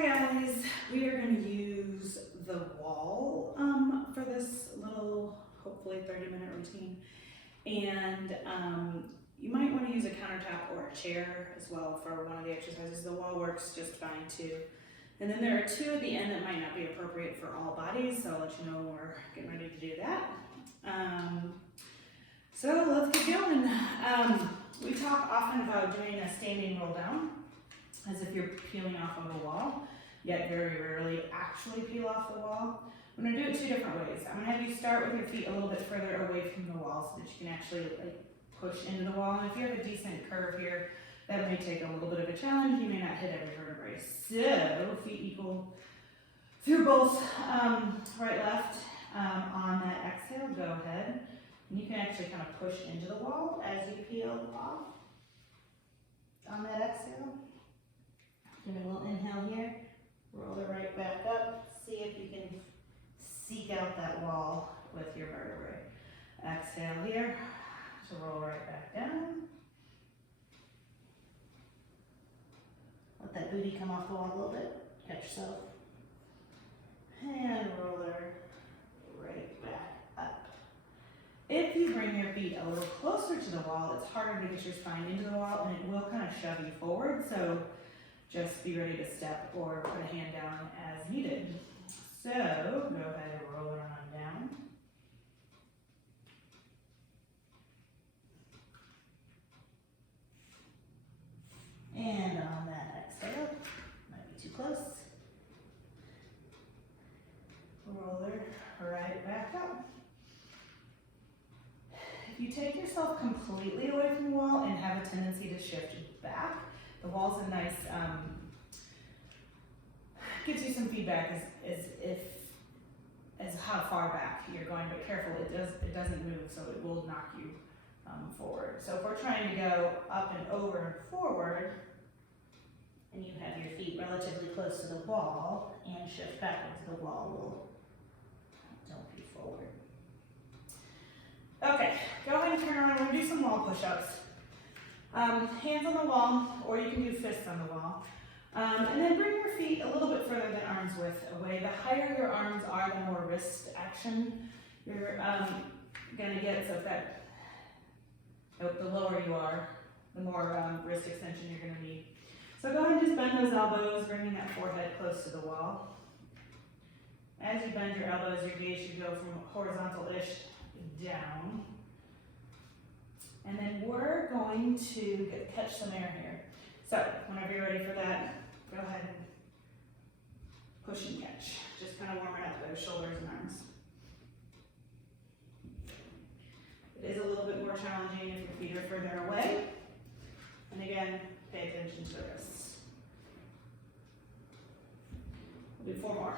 Hi guys, we are going to use the wall for this little, hopefully 30-minute routine. And you might want to use a countertop or a chair as well for one of the exercises. The wall works just fine too. And then there are two at the end that might not be appropriate for all bodies, so I'll let you know when we're getting ready to do that. So let's get going. We talk often about doing a standing roll down, as if you're peeling off of a wall, yet very rarely actually peel off the wall. I'm going to do it two different ways. I'm going to have you start with your feet a little bit further away from the wall so that you can actually push into the wall. And if you have a decent curve here, that may take a little bit of a challenge. You may not hit every vertebrae. So feet equal through both right, left. On that exhale, go ahead. And you can actually kind of push into the wall as you peel off. On that exhale. Give it a little inhale here, roll it right back up, see if you can seek out that wall with your vertebrae. Exhale here, to roll right back down. Let that booty come off the wall a little bit, catch yourself. And roll her right back up. If you bring your feet a little closer to the wall, it's harder to get your spine into the wall and it will kind of shove you forward. So just be ready to step or put a hand down as needed. So go ahead and roll it on down. And on that exhale, might be too close. Roll her right back up. If you take yourself completely away from the wall and have a tendency to shift back, the wall's a nice, gives you some feedback as how far back you're going, but careful, it doesn't move, so it will knock you forward. So if we're trying to go up and over and forward, and you have your feet relatively close to the wall and shift backwards, the wall will dump you forward. Okay, go ahead and turn around. We're going to do some wall push-ups. Hands on the wall, or you can do fists on the wall. And then bring your feet a little bit further than arm's width away. The higher your arms are, the more wrist action you're going to get. So if that, the lower you are, the more wrist extension you're going to need. So go ahead and just bend those elbows, bringing that forehead close to the wall. As you bend your elbows, your gaze should go from horizontal-ish down. And then we're going to catch some air here. So whenever you're ready for that, go ahead and push and catch. Just kind of warming up those shoulders and arms. It is a little bit more challenging if your feet are further away. And again, pay attention to the wrists. We'll do 4 more.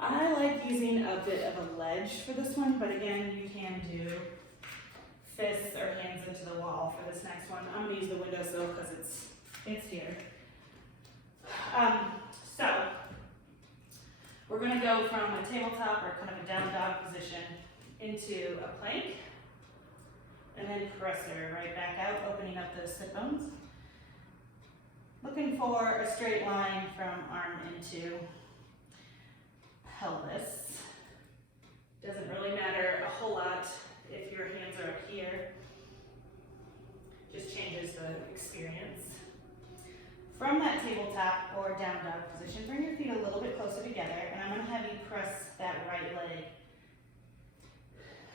I like using a bit of a ledge for this one, but again, you can do fists or hands into the wall for this next one. I'm going to use the windowsill because it's here. So we're going to go from a tabletop or kind of a down dog position into a plank, and then press her right back out, opening up those sit bones. Looking for a straight line from arm into pelvis. Doesn't really matter a whole lot if your hands are up here. Just changes the experience. From that tabletop or down dog position, bring your feet a little bit closer together, and I'm going to have you press that right leg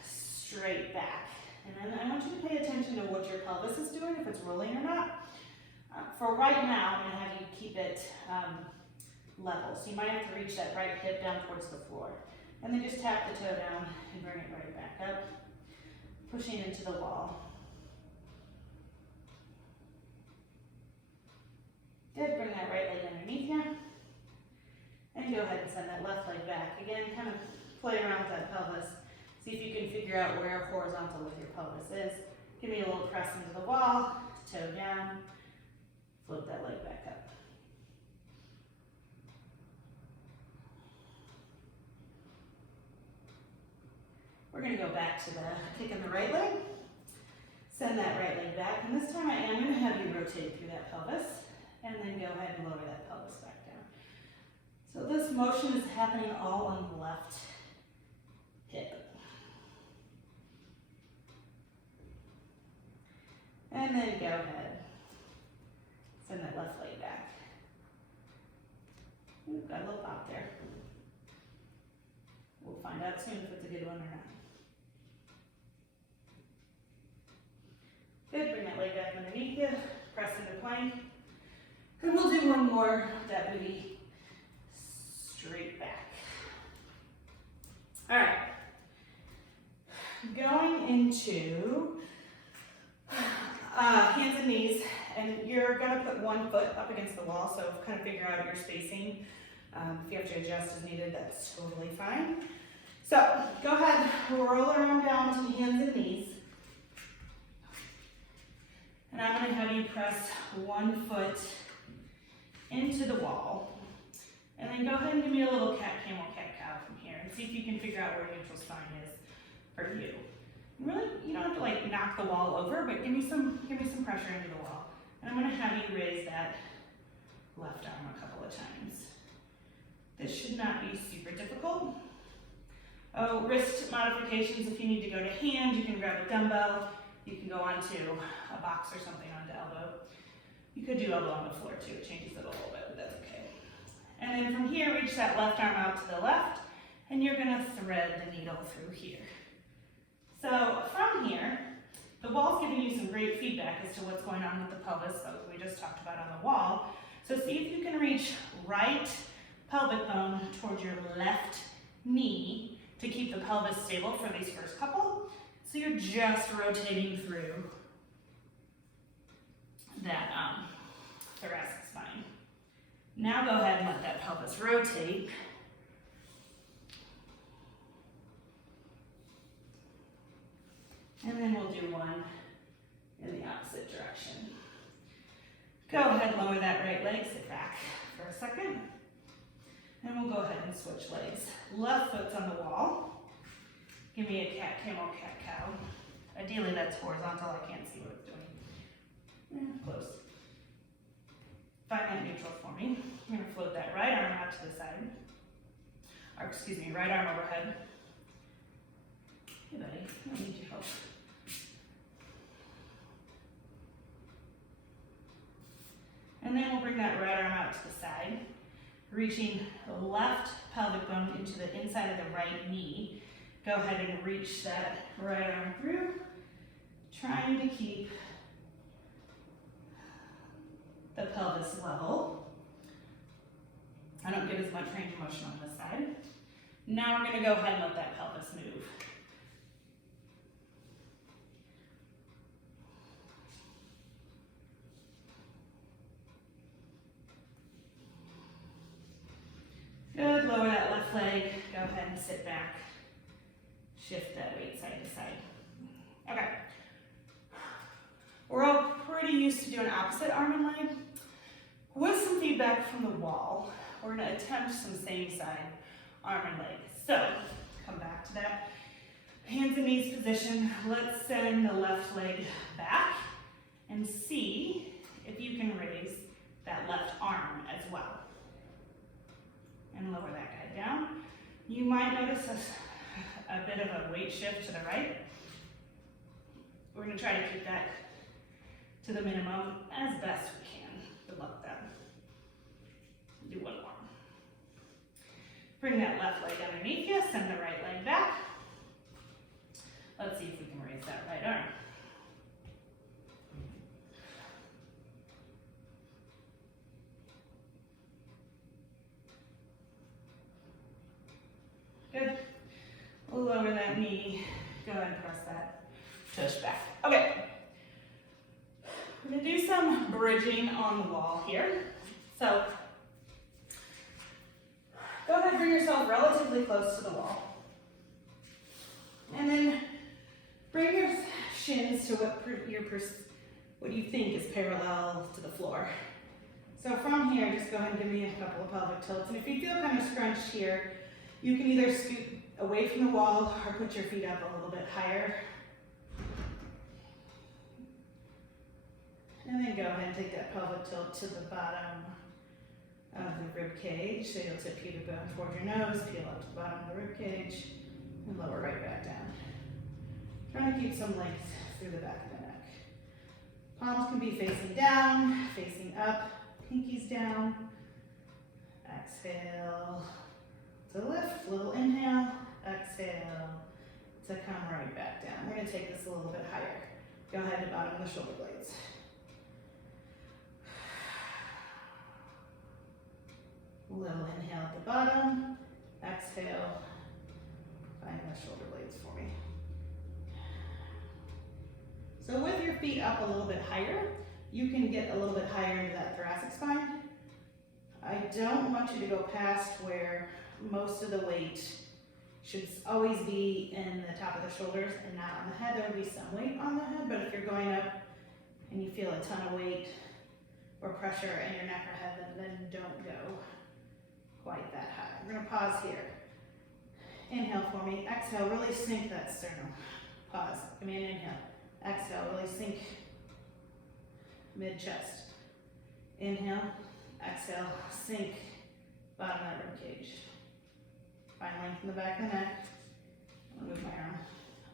straight back. And then I want you to pay attention to what your pelvis is doing, if it's rolling or not. For right now, I'm going to have you keep it level. So you might have to reach that right hip down towards the floor. And then just tap the toe down and bring it right back up, pushing into the wall. Good, bring that right leg underneath you. And go ahead and send that left leg back. Again, kind of play around with that pelvis. See if you can figure out where horizontal with your pelvis is. Give me a little press into the wall, toe down, flip that leg back up. gonna go back to kicking the right leg. Send that right leg back, and this time I am gonna have you rotate through that pelvis, and then go ahead and lower that pelvis back down. So this motion is happening all on the left hip. And then go ahead, send that left leg back. Ooh, got a little pop there. We'll find out soon if it's a good one or not. Good, bring that leg back underneath you, press into plank. And we'll do one more with that booty straight back. All right, going into hands and knees, and you're gonna put one foot up against the wall, so kind of figure out your spacing. If you have to adjust as needed, that's totally fine. So go ahead, roll around down to hands and knees. And I'm gonna have you press one foot into the wall. And then go ahead and give me a little cat, camel, cat, cow from here, and see if you can figure out where neutral spine is for you. Really, you don't have to like knock the wall over, but give me some pressure into the wall. And I'm gonna have you raise that left arm a couple of times. This should not be super difficult. Oh, wrist modifications, if you need to go to hand, you can grab a dumbbell. You can go onto a box or something onto elbow. You could do elbow on the floor too, it changes it a little bit, but that's okay. And then from here, reach that left arm out to the left, and you're gonna thread the needle through here. So from here, the wall's giving you some great feedback as to what's going on with the pelvis that we just talked about on the wall. So see if you can reach right pelvic bone towards your left knee to keep the pelvis stable for these first couple. So you're just rotating through that thoracic spine. Now go ahead and let that pelvis rotate. And then we'll do one in the opposite direction. Go ahead, lower that right leg, sit back for a second. And we'll go ahead and switch legs. Left foot's on the wall. Give me a cat, camel, cat, cow. Ideally that's horizontal, I can't see what it's doing. Close. Find that neutral for me. I'm gonna float that right arm out to the side. Or excuse me, right arm overhead. Hey buddy, I don't need your help. And then we'll bring that right arm out to the side, reaching the left pelvic bone into the inside of the right knee. Go ahead and reach that right arm through, trying to keep the pelvis level. I don't get as much range of motion on this side. Now we're gonna go ahead and let that pelvis move. Good, lower that left leg, go ahead and sit back. Shift that weight side to side. Okay. We're all pretty used to doing opposite arm and leg. With some feedback from the wall, we're gonna attempt some same side arm and leg. So, come back to that hands and knees position. Let's send the left leg back and see if you can raise that left arm as well. And lower that guy down. You might notice a bit of a weight shift to the right. We're gonna try to keep that to the minimum as best we can. Good luck with that. Do one more. Bring that left leg underneath you, send the right leg back. Let's see if we can raise that right arm. Good. We'll lower that knee. Go ahead and press that tush back. Okay. We're gonna do some bridging on the wall here. So go ahead and bring yourself relatively close to the wall. And then bring your shins to what you think is parallel to the floor. So from here, just go ahead and give me a couple of pelvic tilts. And if you feel kind of scrunched here, you can either scoot away from the wall or put your feet up a little bit higher. And then go ahead and take that pelvic tilt to the bottom of the rib cage. So you'll tip pubic bone toward your nose, peel up to the bottom of the rib cage, and lower right back down. Trying to keep some length through the back of the neck. Palms can be facing down, facing up, pinkies down. Exhale to lift, little inhale, exhale to come right back down. We're gonna take this a little bit higher. Go ahead to bottom of the shoulder blades. Little inhale at the bottom, exhale, find the shoulder blades for me. So with your feet up a little bit higher, you can get a little bit higher into that thoracic spine. I don't want you to go past where most of the weight should always be in the top of the shoulders and not on the head. There will be some weight on the head, but if you're going up and you feel a ton of weight or pressure in your neck or head, then don't go quite that high. We're gonna pause here. Inhale for me, exhale, really sink that sternum. Pause, give me an inhale. Exhale, really sink mid-chest. Inhale, exhale, sink bottom of that rib cage. Find length in the back of the neck. I'm gonna move my arm.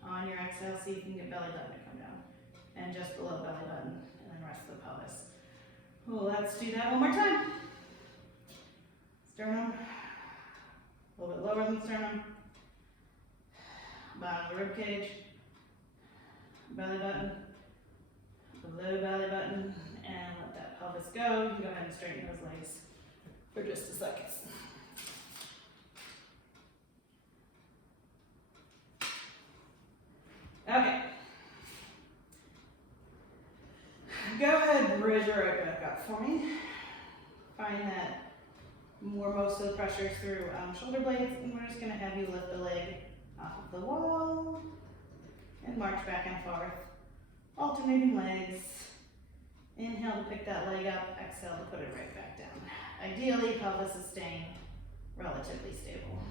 On your exhale, see if you can get belly button to come down. And just below belly button, and then rest of the pelvis. Well, let's do that one more time. Sternum, a little bit lower than sternum. Bottom of the rib cage. Belly button, below belly button, and let that pelvis go. You can go ahead and straighten those legs for just a second. Okay. Go ahead, bridge your right back up for me. Find that most of the pressure is through shoulder blades, and we're just gonna have you lift the leg off of the wall and march back and forth, alternating legs. Inhale to pick that leg up, exhale to put it right back down. Ideally, pelvis is staying relatively stable.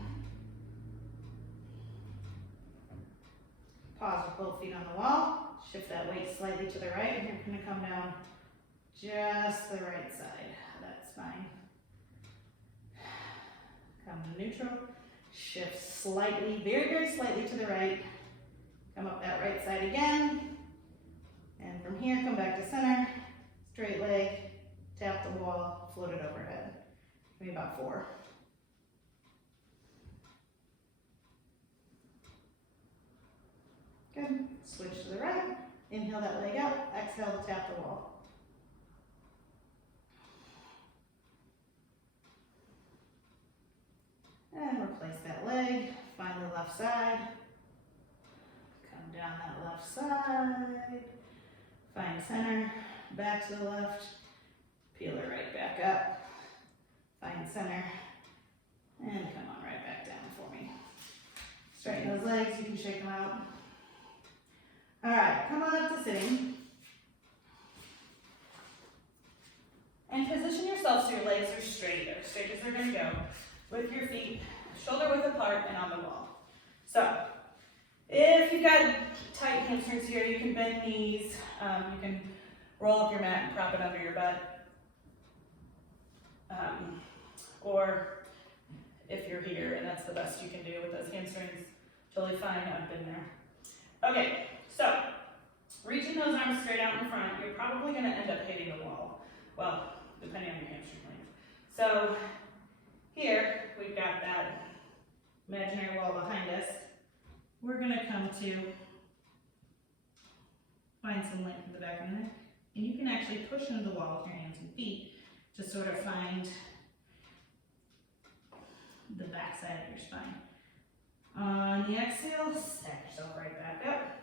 Pause with both feet on the wall, shift that weight slightly to the right, and you're gonna come down just the right side of that spine. Come to neutral, shift slightly, very, very slightly to the right. Come up that right side again, and from here, come back to center, straight leg, tap the wall, float it overhead. Maybe about 4. Good, switch to the right, inhale that leg out, exhale to tap the wall. And replace that leg, find the left side. Down that left side, find center, back to the left, peel it right back up, find center, and come on right back down for me. Straighten those legs, you can shake them out. All right, come on up to sitting. And position yourself so your legs are straight as they're gonna go, with your feet shoulder width apart and on the wall. So, if you've got tight hamstrings here, you can bend knees, you can roll up your mat and prop it under your butt. Or if you're here and that's the best you can do with those hamstrings, totally fine, I've been there. Okay, so reaching those arms straight out in front, you're probably gonna end up hitting the wall. Well, depending on your hamstring length. So here, we've got that imaginary wall behind us. We're gonna come to find some length in the back of the neck. And you can actually push into the wall with your hands and feet to sort of find the back side of your spine. On the exhale, stack yourself right back up.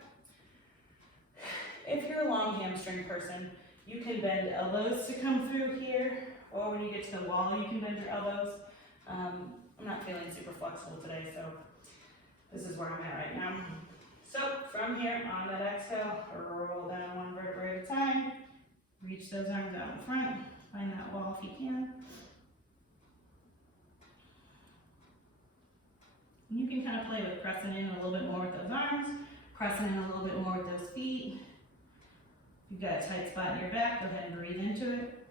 If you're a long hamstring person, you can bend elbows to come through here, or when you get to the wall, you can bend your elbows. I'm not feeling super flexible today, so this is where I'm at right now. So from here, on that exhale, roll down one vertebrae at a time. Reach those arms out in front. Find that wall if you can. You can kind of play with pressing in a little bit more with those arms, pressing in a little bit more with those feet. If you've got a tight spot in your back, go ahead and breathe into it.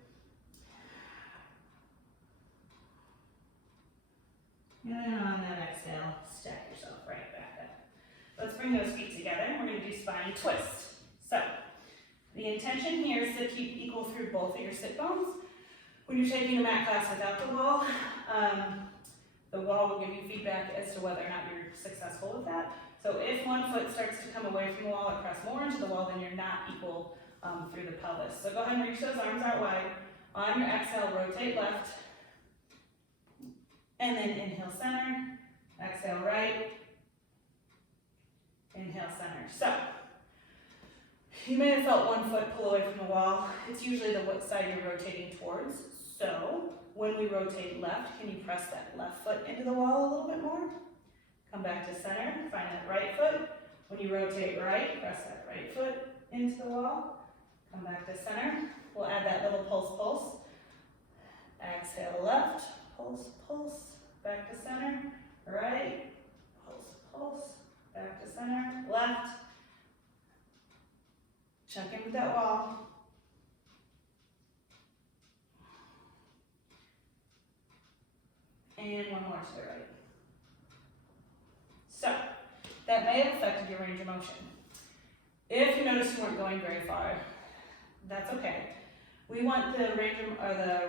And then on that exhale, stack yourself right back up. Let's bring those feet together. We're going to do spine twist. So, the intention here is to keep equal through both of your sit bones. When you're taking a mat class without the wall will give you feedback as to whether or not you're successful with that. So if one foot starts to come away from the wall or press more into the wall, then you're not equal through the pelvis. So go ahead and reach those arms out wide. On your exhale, rotate left. And then inhale center, exhale right, inhale center. So, you may have felt one foot pull away from the wall. It's usually the side you're rotating towards. So, when we rotate left, can you press that left foot into the wall a little bit more? Come back to center, find that right foot. When you rotate right, press that right foot into the wall. Come back to center. We'll add that little pulse. Exhale left, pulse, back to center, right, pulse, back to center, left. Check in with that wall. And one more to the right. So, that may have affected your range of motion. If you notice you weren't going very far, that's okay. We want the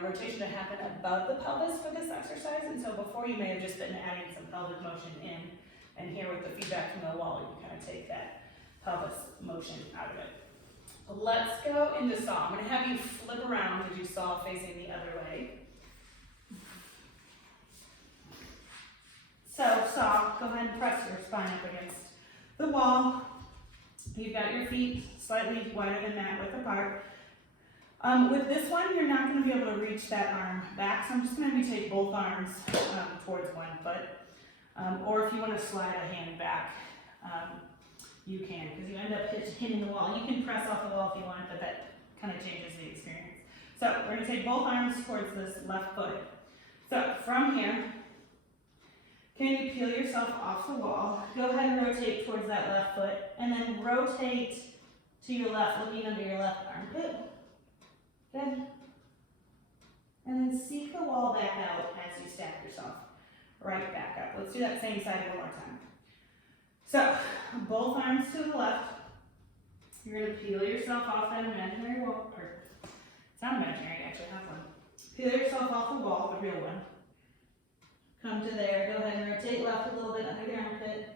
rotation to happen above the pelvis for this exercise, and so before you may have just been adding some pelvic motion in, and here with the feedback from the wall, you can kind of take that pelvis motion out of it. Let's go into saw. I'm going to have you flip around to do saw facing the other way. So saw, go ahead and press your spine up against the wall. You've got your feet slightly wider than that width apart. With this one, you're not going to be able to reach that arm back, so I'm just going to take both arms towards one foot. Or if you want to slide a hand back, you can, because you end up hitting the wall. You can press off the wall if you want, but that kind of changes the experience. So we're going to take both arms towards this left foot. So from here, can you peel yourself off the wall? Go ahead and rotate towards that left foot, and then rotate to your left, looking under your left armpit. Good. And then seek the wall back out as you stack yourself right back up. Let's do that same side one more time. So, both arms to the left. You're going to peel yourself off that imaginary wall. Or, it's not imaginary, you actually have one. Peel yourself off the wall, the real one. Come to there. Go ahead and rotate left a little bit under the armpit.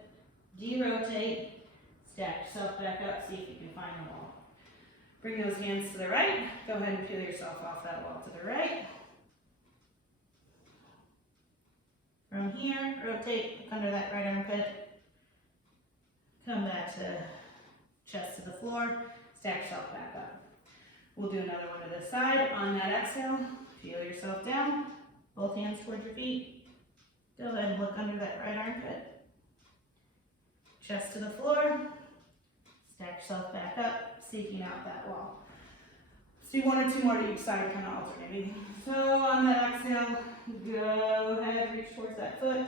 De-rotate. Stack yourself back up. See if you can find the wall. Bring those hands to the right. Go ahead and peel yourself off that wall to the right. From here, rotate under that right armpit. Come back to chest to the floor. Stack yourself back up. We'll do another one to this side. On that exhale, peel yourself down. Both hands towards your feet. Go ahead and look under that right armpit. Chest to the floor. Stack yourself back up, seeking out that wall. Let's do one or two more to each side, kind of alternating. So on that exhale, go ahead, reach towards that foot.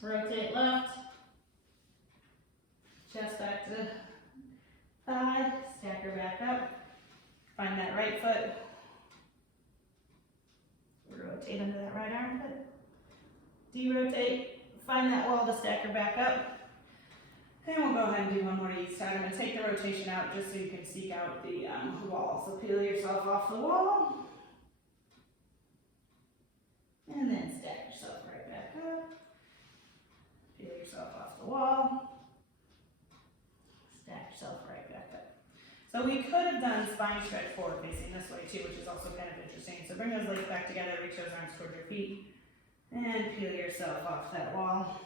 Rotate left. Chest back to thigh. Stack her back up. Find that right foot. Rotate under that right armpit. De-rotate. Find that wall to stack her back up. And we'll go ahead and do one more to each side. I'm going to take the rotation out just so you can seek out the wall. So peel yourself off the wall. And then stack yourself right back up. Peel yourself off the wall. Stack yourself right back up. So we could have done spine stretch forward facing this way too, which is also kind of interesting. So bring those legs back together, reach those arms toward your feet, and peel yourself off that wall.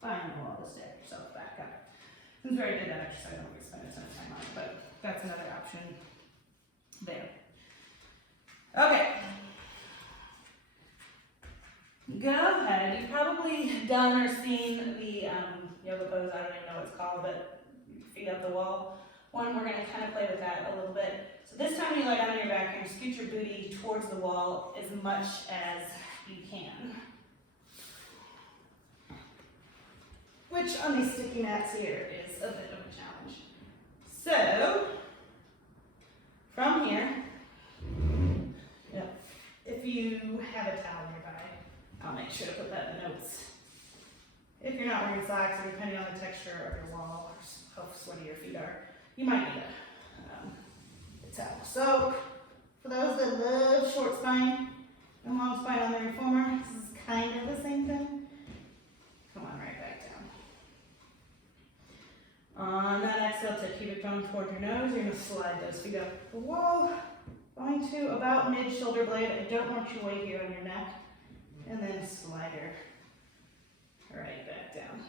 Find the wall to stack yourself back up. Since we already did that exercise, I don't want to spend a ton of time on it, but that's another option there. Okay. Go ahead. You've probably done or seen the yoga pose. I don't even know what it's called, but feet up the wall. One, we're going to kind of play with that a little bit. So this time you lie down on your back and scoot your booty towards the wall as much as you can. which on these sticky mats here is a bit of a challenge. So, from here, if you have a towel nearby, I'll make sure to put that in the notes. If you're not wearing socks, or depending on the texture of your wall or how sweaty your feet are, you might need a towel. So, for those that love short spine and long spine on the reformer, this is kind of the same thing. Come on, right back down. On that exhale, tip pubic bone toward your nose. You're going to slide those feet up the wall, going to about mid-shoulder blade. I don't want you weight here on your neck. And then slider right back down.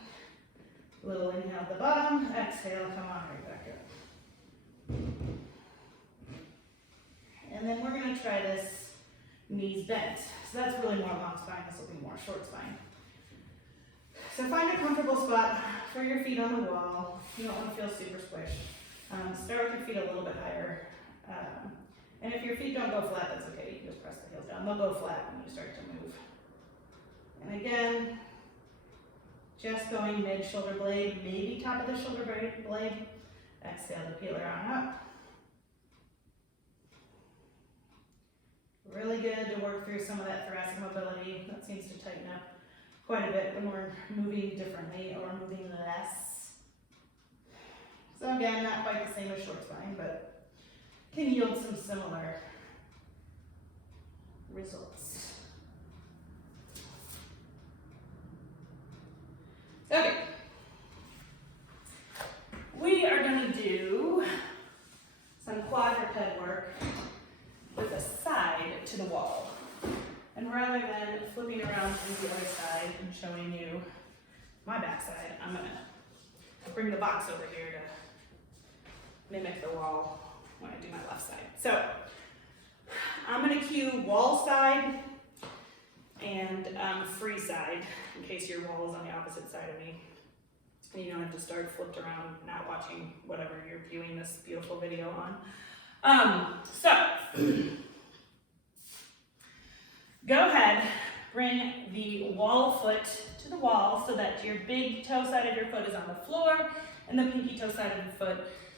Little inhale at the bottom, exhale, come on right back up. And then we're going to try this knees bent. So that's really more long spine, this will be more short spine. So find a comfortable spot for your feet on the wall. You don't want to feel super squished. Start with your feet a little bit higher. And if your feet don't go flat, that's okay. You can just press the heels down. They'll go flat when you start to move. And again, just going mid-shoulder blade, maybe top of the shoulder blade. Exhale to peel her on up. Really good to work through some of that thoracic mobility. That seems to tighten up quite a bit when we're moving differently or moving less. So again, not quite the same as short spine, but can yield some similar results. Okay. We are going to do some quadruped work with a side to the wall. And rather than flipping around to the other side and showing you my backside, I'm going to bring the box over here to mimic the wall when I do my left side. So I'm going to cue wall side and free side in case your wall is on the opposite side of me. And you don't have to start flipped around, not watching whatever you're viewing this beautiful video on. So go ahead, bring the wall foot to the wall so that your big toe side of your foot is on the floor and the pinky toe side of the foot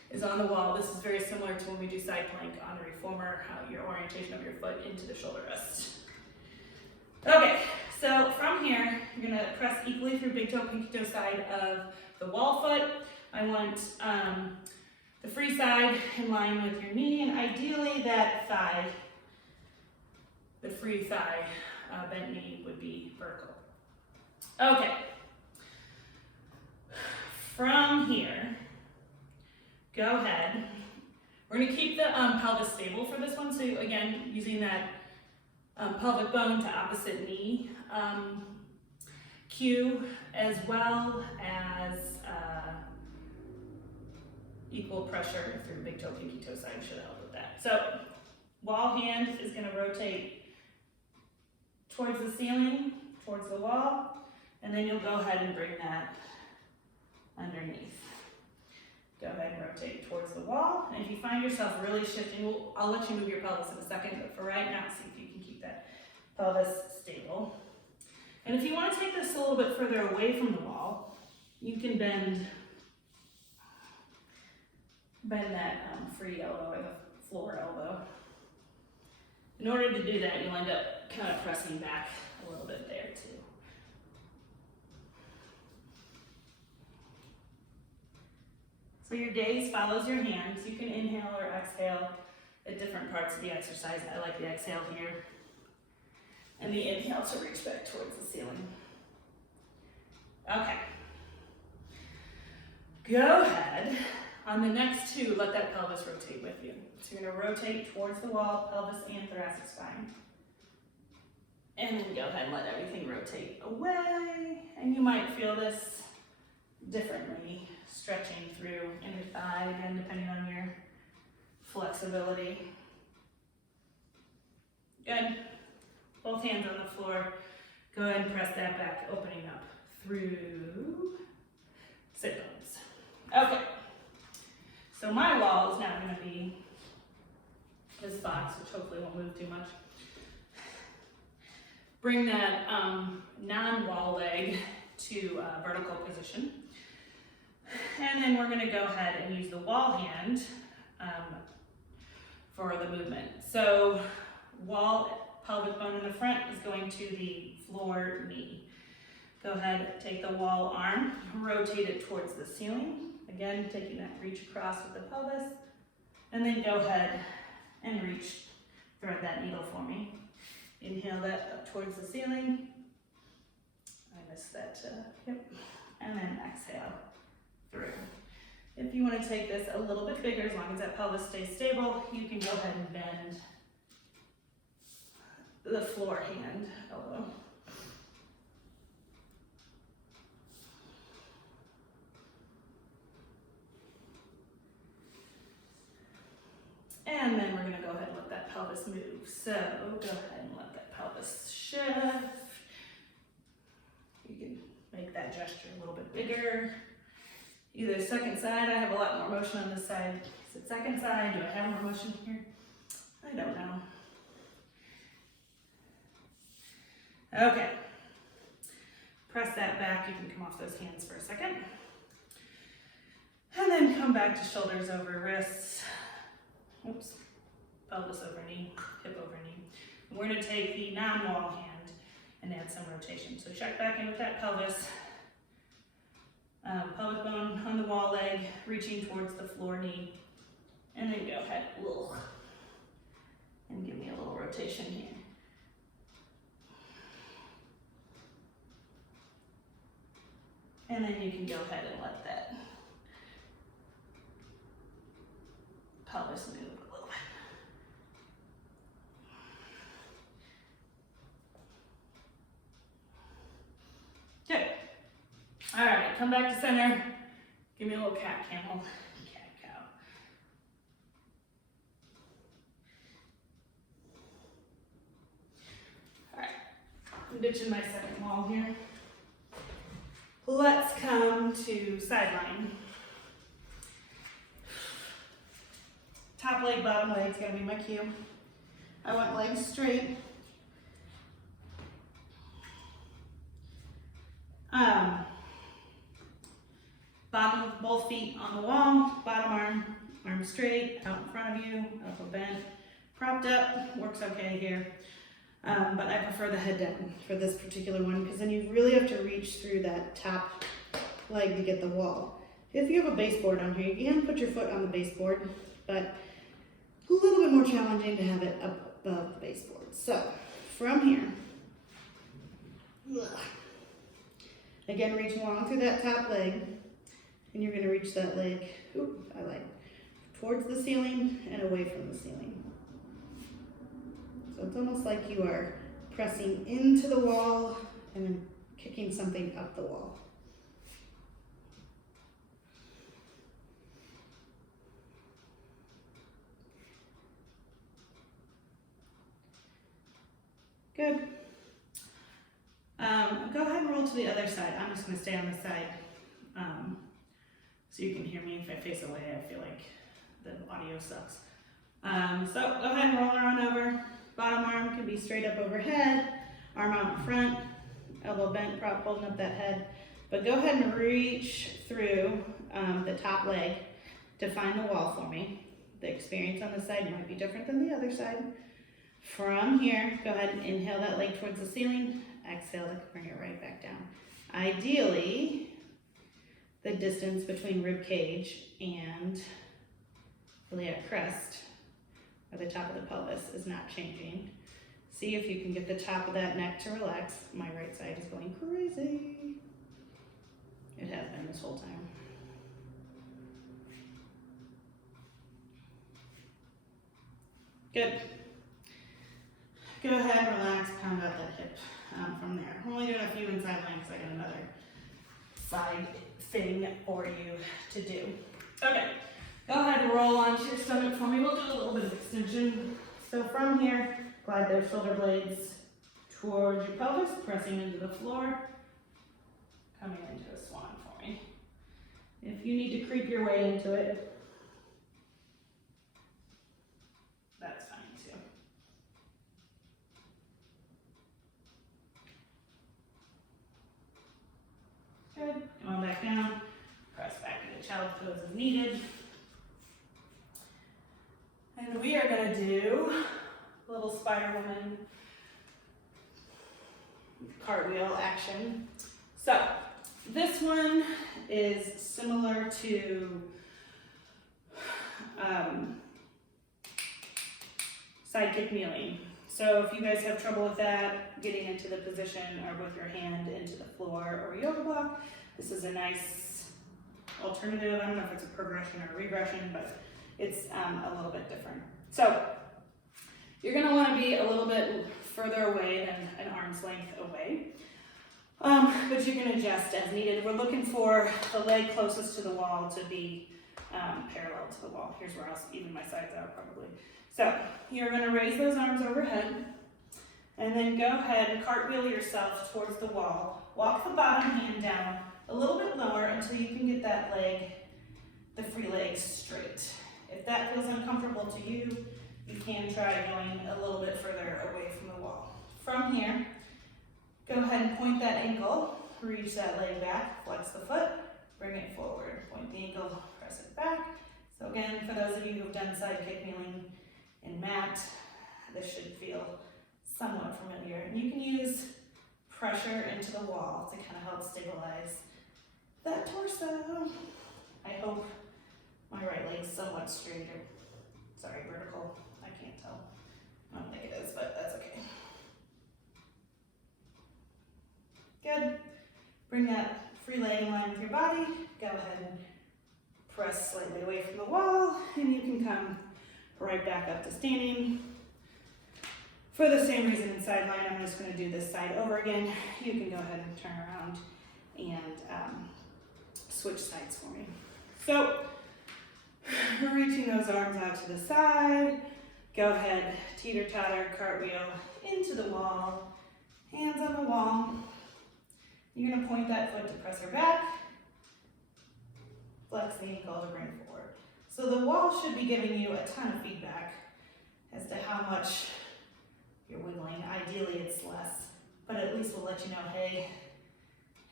is on the wall. This is very similar to when we do side plank on the reformer, your orientation of your foot into the shoulder rest. Okay, so from here, you're gonna press equally through big toe, pinky toe side of the wall foot. I want the free side in line with your knee, and ideally that thigh, the free thigh, bent knee would be vertical. Okay. From here, go ahead. We're going to keep the pelvis stable for this one. So again, using that pelvic bone to opposite knee cue, as well as equal pressure through big toe, pinky toe side should help with that. So wall hand is going to rotate towards the ceiling, towards the wall, and then you'll go ahead and bring that underneath. Go ahead and rotate towards the wall, and if you find yourself really shifting, I'll let you move your pelvis in a second, but for right now, see if you can keep that pelvis stable. And if you want to take this a little bit further away from the wall, you can bend that free elbow or the floor elbow. In order to do that, you'll end up kind of pressing back a little bit there too. So your gaze follows your hands. You can inhale or exhale at different parts of the exercise. I like the exhale here. And the inhale to reach back towards the ceiling. Okay. Go ahead. On the next two, let that pelvis rotate with you. So you're going to rotate towards the wall, pelvis and thoracic spine. And then go ahead and let everything rotate away. And you might feel this differently, stretching through inner thigh, again, depending on your flexibility. Good. Both hands on the floor. Go ahead and press that back, opening up through sit bones. Okay. So my wall is now going to be this box, which hopefully won't move too much. Bring that non-wall leg to vertical position. And then we're gonna go ahead and use the wall hand for the movement. So wall pelvic bone in the front is going to the floor knee. Go ahead, take the wall arm, rotate it towards the ceiling. Again, taking that reach across with the pelvis. And then go ahead and reach, thread that needle for me. Inhale that up towards the ceiling. I missed that, yep. And then exhale through. If you want to take this a little bit bigger, as long as that pelvis stays stable, you can go ahead and bend the floor hand elbow. And then we're going to go ahead and let that pelvis move. So go ahead and let that pelvis shift. You can make that gesture a little bit bigger. Either second side, I have a lot more motion on this side. Is it second side? Do I have more motion here? I don't know. Okay. Press that back. You can come off those hands for a second. And then come back to shoulders over wrists. Oops. Pelvis over knee, hip over knee. And we're going to take the non-wall hand and add some rotation. So check back in with that pelvis. Pelvic bone on the wall leg, reaching towards the floor knee. And then go ahead, and give me a little rotation here. And then you can go ahead and let that pelvis move a little bit. Good. All right, come back to center. Give me a little cat camel, cat cow. All right, I'm ditching my second wall here. Let's come to sideline. Top leg, bottom leg is gonna be my cue. I want legs straight. Bottom of both feet on the wall, bottom arm straight, out in front of you, elbow bent, propped up, works okay here. But I prefer the head down for this particular one because then you really have to reach through that top leg to get the wall. If you have a baseboard on here, you can put your foot on the baseboard, but a little bit more challenging to have it up above the baseboard. So from here, again, reach along through that top leg, and you're gonna reach that leg, towards the ceiling and away from the ceiling. So it's almost like you are pressing into the wall and then kicking something up the wall. Good. Go ahead and roll to the other side. I'm just going to stay on this side so you can hear me. If I face away, I feel like the audio sucks. So go ahead and roll on over. Bottom arm can be straight up overhead, arm out in front, elbow bent, prop holding up that head. But go ahead and reach through the top leg to find the wall for me. The experience on this side might be different than the other side. From here, go ahead and inhale that leg towards the ceiling. Exhale to bring it right back down. Ideally, the distance between rib cage and iliac crest, or the top of the pelvis, is not changing. See if you can get the top of that neck to relax. My right side is going crazy. It has been this whole time. Good. Go ahead, relax, pound out that hip from there. I'm only doing a few inside lines because I got another side thing for you to do. Okay, go ahead and roll onto your stomach for me. We'll do a little bit of extension. So from here, glide those shoulder blades towards your pelvis, pressing into the floor, coming into a swan for me. If you need to creep your way into it, that's fine too. child's pose as needed. And we are gonna do a little spider woman cartwheel action. So this one is similar to side kick kneeling. So if you guys have trouble with that, getting into the position or with your hand into the floor or yoga block, this is a nice alternative. I don't know if it's a progression or a regression, but it's a little bit different. So you're gonna wanna be a little bit further away than an arm's length away. But you can adjust as needed. We're looking for the leg closest to the wall to be parallel to the wall. Here's where I'll even my sides out probably. So you're gonna raise those arms overhead and then go ahead and cartwheel yourself towards the wall. Walk the bottom hand down a little bit lower until you can get that leg, the free leg, straight. If that feels uncomfortable to you, you can try going a little bit further away from the wall. From here, go ahead and point that ankle, reach that leg back, flex the foot, bring it forward. Point the ankle, press it back. So again, for those of you who've done side kick kneeling in mat, this should feel somewhat familiar. And you can use pressure into the wall to kind of help stabilize that torso. I hope my right leg's somewhat straighter. Sorry, vertical. I can't tell. I don't think it is, but that's okay. Good. Bring that free leg in line with your body. Go ahead and press slightly away from the wall, and you can come right back up to standing. For the same reason in side line, I'm just going to do this side over again. You can go ahead and turn around and switch sides for me. So, reaching those arms out to the side. Go ahead, teeter-totter, cartwheel into the wall. Hands on the wall. You're going to point that foot to press her back. Flex the ankle to bring forward. So the wall should be giving you a ton of feedback as to how much you're wiggling. Ideally it's less, but at least we'll let you know, hey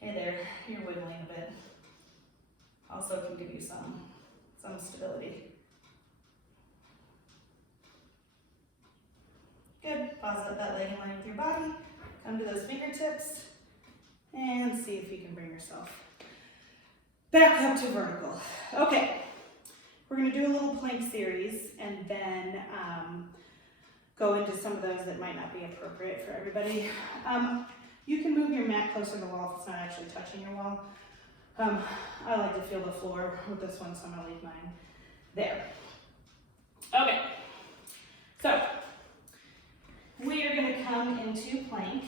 there, you're wiggling a bit. Also can give you some stability. Good, pause up that leg in line with your body. Come to those fingertips and see if you can bring yourself back up to vertical. Okay. We're going to do a little plank series and then go into some of those that might not be appropriate for everybody. You can move your mat closer to the wall if it's not actually touching your wall. I like to feel the floor with this one, so I'm going to leave mine there. Okay, so we are going to come into plank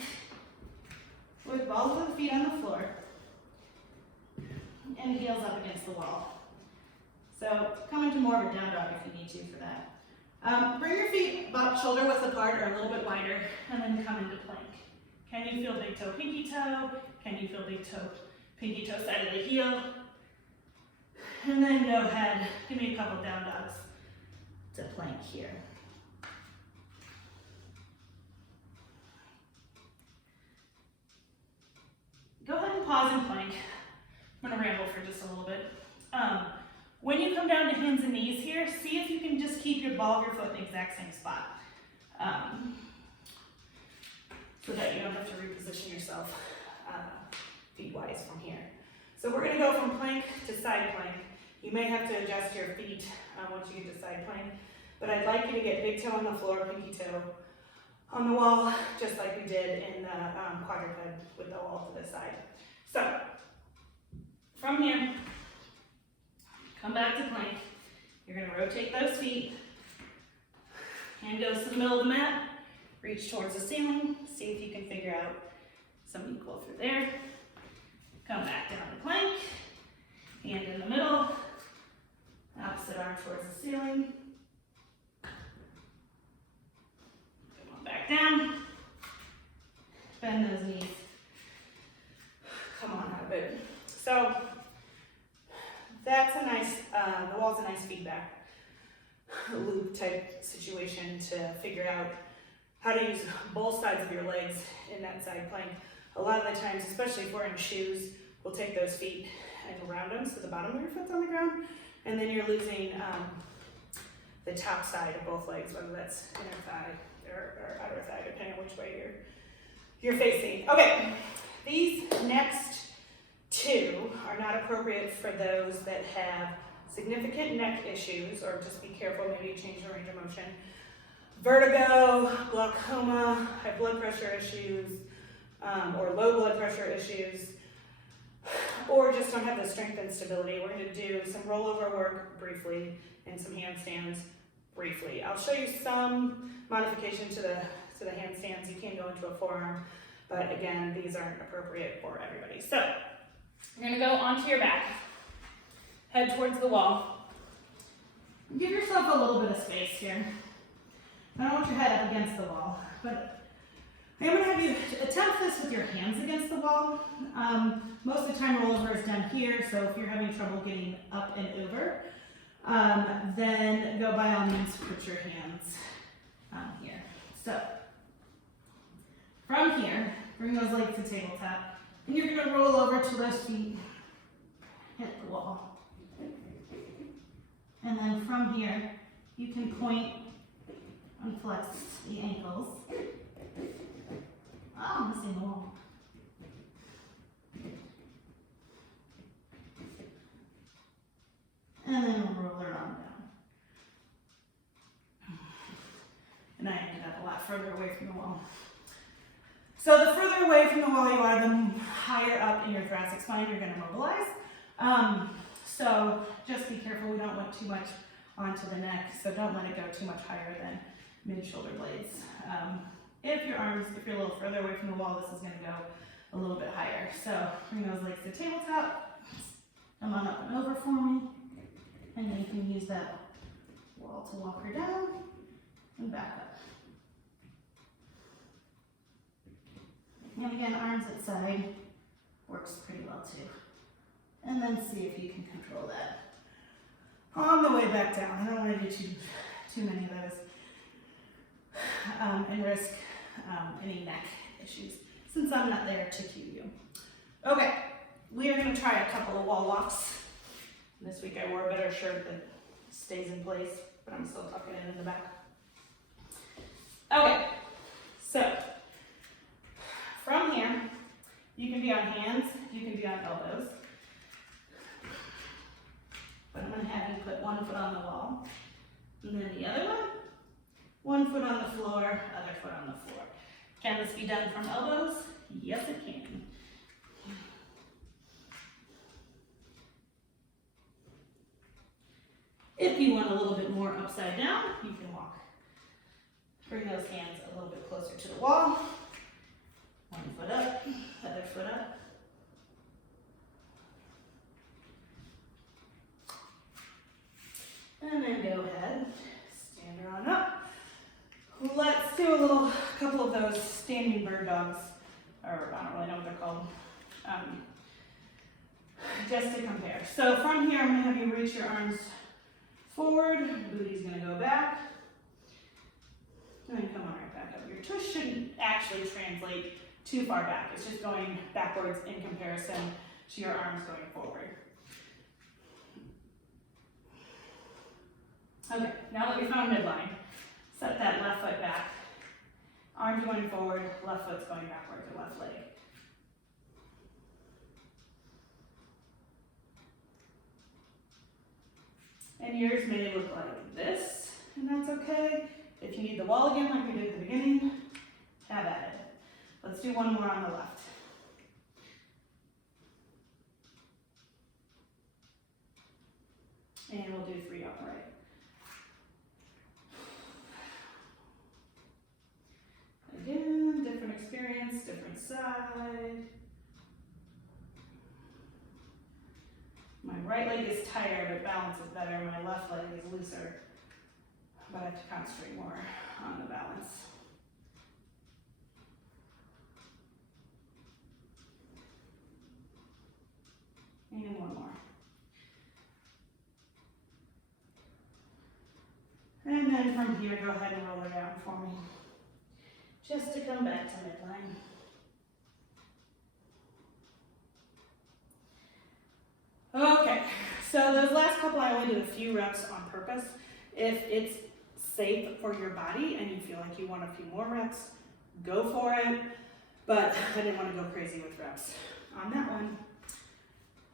with balls of the feet on the floor and heels up against the wall. So come into more of a down dog if you need to for that. Bring your feet about shoulder width apart or a little bit wider, and then come into plank. Can you feel big toe, pinky toe? Can you feel big toe, pinky toe side of the heel? And then go ahead, give me a couple down dogs to plank here. Go ahead and pause and plank. I'm gonna ramble for just a little bit. When you come down to hands and knees here, see if you can just keep your ball of your foot in the exact same spot. So that you don't have to reposition yourself feet-wise from here. So we're gonna go from plank to side plank. You may have to adjust your feet once you get to side plank, but I'd like you to get big toe on the floor, pinky toe on the wall, just like we did in the quadruped with the wall to the side. So, from here, come back to plank. You're gonna rotate those feet. Hand goes to the middle of the mat. Reach towards the ceiling. See if you can figure out some equal through there. Come back down to plank. Hand in the middle. Opposite arm towards the ceiling. Come on back down. Bend those knees. Come on out of it. So, that's a nice, the wall's a nice feedback loop type situation to figure out how to use both sides of your legs in that side plank. A lot of the times, especially if we're in shoes, we'll take those feet and around them, so the bottom of your foot's on the ground, and then you're losing the top side of both legs, whether that's inner thigh or outer thigh, depending on which way you're facing. Okay, these next two are not appropriate for those that have significant neck issues, or just be careful, maybe you change the range of motion. Vertigo, glaucoma, high blood pressure issues, or low blood pressure issues, or just don't have the strength and stability. We're going to do some rollover work briefly and some handstands briefly. I'll show you some modification to the handstands. You can go into a forearm, but again, these aren't appropriate for everybody. So you're going to go onto your back, head towards the wall. Give yourself a little bit of space here. I don't want your head up against the wall, but I'm going to have you attempt this with your hands against the wall. Most of the time rollover is done here, so if you're having trouble getting up and over, then go by all means put your hands here. So from here, bring those legs to tabletop, and you're going to roll over till those feet hit the wall. And then from here, you can point and flex the ankles. Oh, I'm missing the wall. And then we'll roll it on down. And I ended up a lot further away from the wall. So the further away from the wall you are, the higher up in your thoracic spine you're going to mobilize. So just be careful, we don't want too much onto the neck, so don't let it go too much higher than mid-shoulder blades. If you're a little further away from the wall, this is going to go a little bit higher. So bring those legs to tabletop, come on up and over for me, and then you can use that wall to walk her down and back up. And again, arms at side works pretty well too. And then see if you can control that. On the way back down, I don't want to do too many of those and risk any neck issues, since I'm not there to cue you. Okay, we are going to try a couple of wall walks. This week I wore a better shirt that stays in place, but I'm still tucking it in the back. Okay, so from here, you can be on hands, you can be on elbows. But I'm going to have you put one foot on the wall, and then the other one foot on the floor, other foot on the floor. Can this be done from elbows? Yes, it can. If you want a little bit more upside down, you can walk. Bring those hands a little bit closer to the wall. One foot up, other foot up. And then go ahead, stand her on up. Let's do a couple of those standing bird dogs, or I don't really know what they're called, just to compare. So from here, I'm going to have you reach your arms forward, booty's going to go back, and then come on right back up. Your twist shouldn't actually translate too far back. It's just going backwards in comparison to your arms going forward. Okay, now that we found midline, set that left foot back. Arms going forward, left foot's going backward to left leg. And yours may look like this, and that's okay. If you need the wall again, like we did at the beginning, have at it. Let's do one more on the left. And we'll do 3 upright. Again, different experience, different side. My right leg is tired, it balances better. My left leg is looser, but I have to concentrate more on the balance. And one more. And then from here, go ahead and roll it down for me. Just to come back to midline. So those last couple, I only did a few reps on purpose. If it's safe for your body and you feel like you want a few more reps, go for it. But I didn't want to go crazy with reps on that one.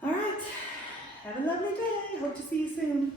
All right, have a lovely day. Hope to see you soon.